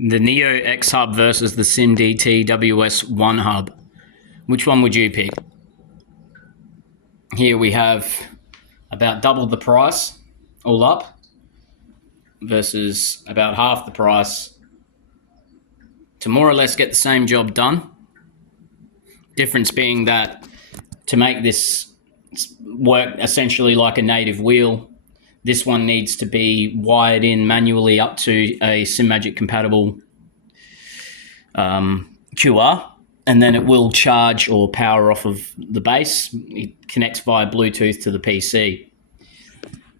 The Neo X Hub versus the SimDT WS1 Hub. Which one would you pick? Here we have about double the price, all up, versus about half the price to more or less get the same job done. Difference being that to make this work essentially like a native wheel, this one needs to be wired in manually up to a Simagic compatible QR, and then it will charge or power off of the base. It connects via Bluetooth to the PC.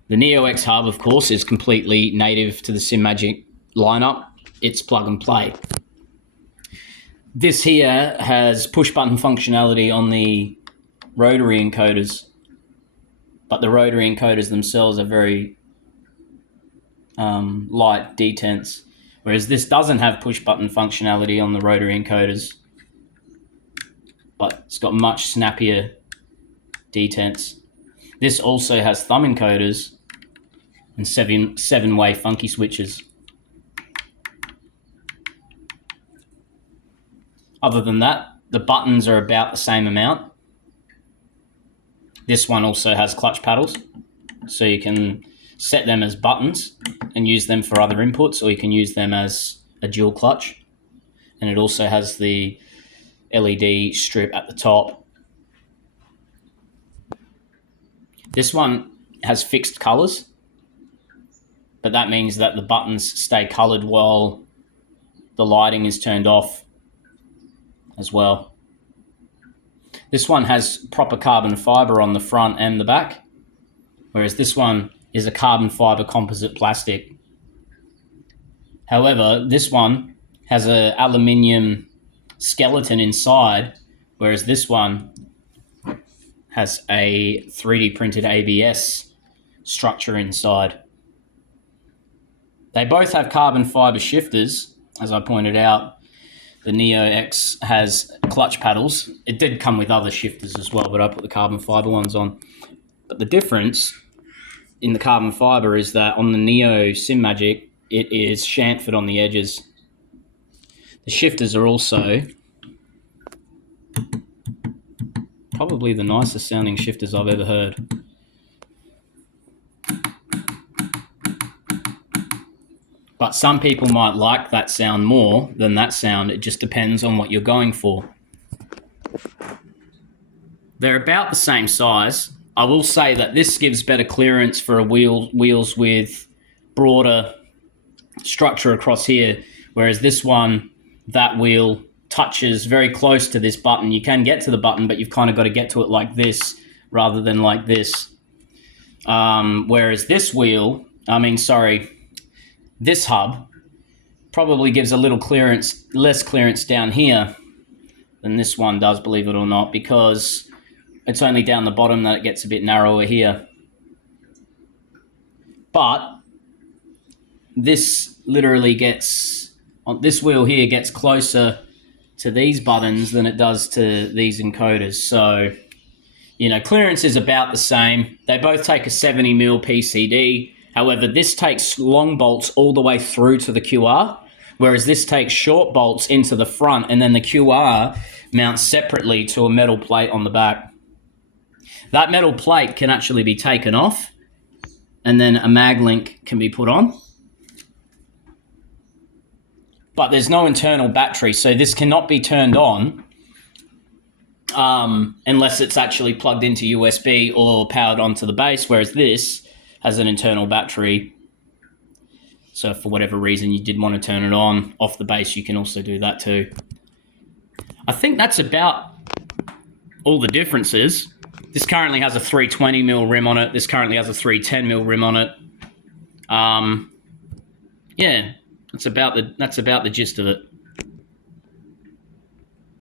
The Neo X Hub, of course, is completely native to the Simagic lineup. It's plug and play. This here has push button functionality on the rotary encoders, but the rotary encoders themselves are very light detents, whereas this doesn't have push button functionality on the rotary encoders, but it's got much snappier detents. This also has thumb encoders and seven-way funky switches. Other than that, the buttons are about the same amount. This one also has clutch paddles, so you can set them as buttons and use them for other inputs, or you can use them as a dual clutch. And it also has the LED strip at the top. This one has fixed colors, but that means that the buttons stay colored while the lighting is turned off as well. This one has proper carbon fiber on the front and the back, whereas this one is a carbon fiber composite plastic. However, this one has an aluminium skeleton inside, whereas this one has a 3D printed ABS structure inside. They both have carbon fiber shifters, as I pointed out. The Neo X has clutch paddles. It did come with other shifters as well, but I put the carbon fiber ones on. But the difference in the carbon fiber is that on the Neo Simagic, it is chamfered on the edges. The shifters are also probably the nicest sounding shifters I've ever heard. But some people might like that sound more than that sound. It just depends on what you're going for. They're about the same size. I will say that this gives better clearance for wheels with broader structure across here, whereas this one, that wheel touches very close to this button. You can get to the button, but you've kind of got to get to it like this rather than like this. Whereas this wheel, this hub probably gives a little clearance, less clearance down here than this one does, believe it or not, because it's only down the bottom that it gets a bit narrower here. But this literally this wheel here gets closer to these buttons than it does to these encoders. So, clearance is about the same. They both take a 70mm PCD. However, this takes long bolts all the way through to the QR, whereas this takes short bolts into the front, and then the QR mounts separately to a metal plate on the back. That metal plate can actually be taken off, and then a mag link can be put on. But there's no internal battery, so this cannot be turned on unless it's actually plugged into USB or powered onto the base, whereas this has an internal battery. So if for whatever reason you did want to turn it on off the base, you can also do that too. I think that's about all the differences. This currently has a 320mm rim on it. This currently has a 310mm rim on it. Yeah, that's about the gist of it.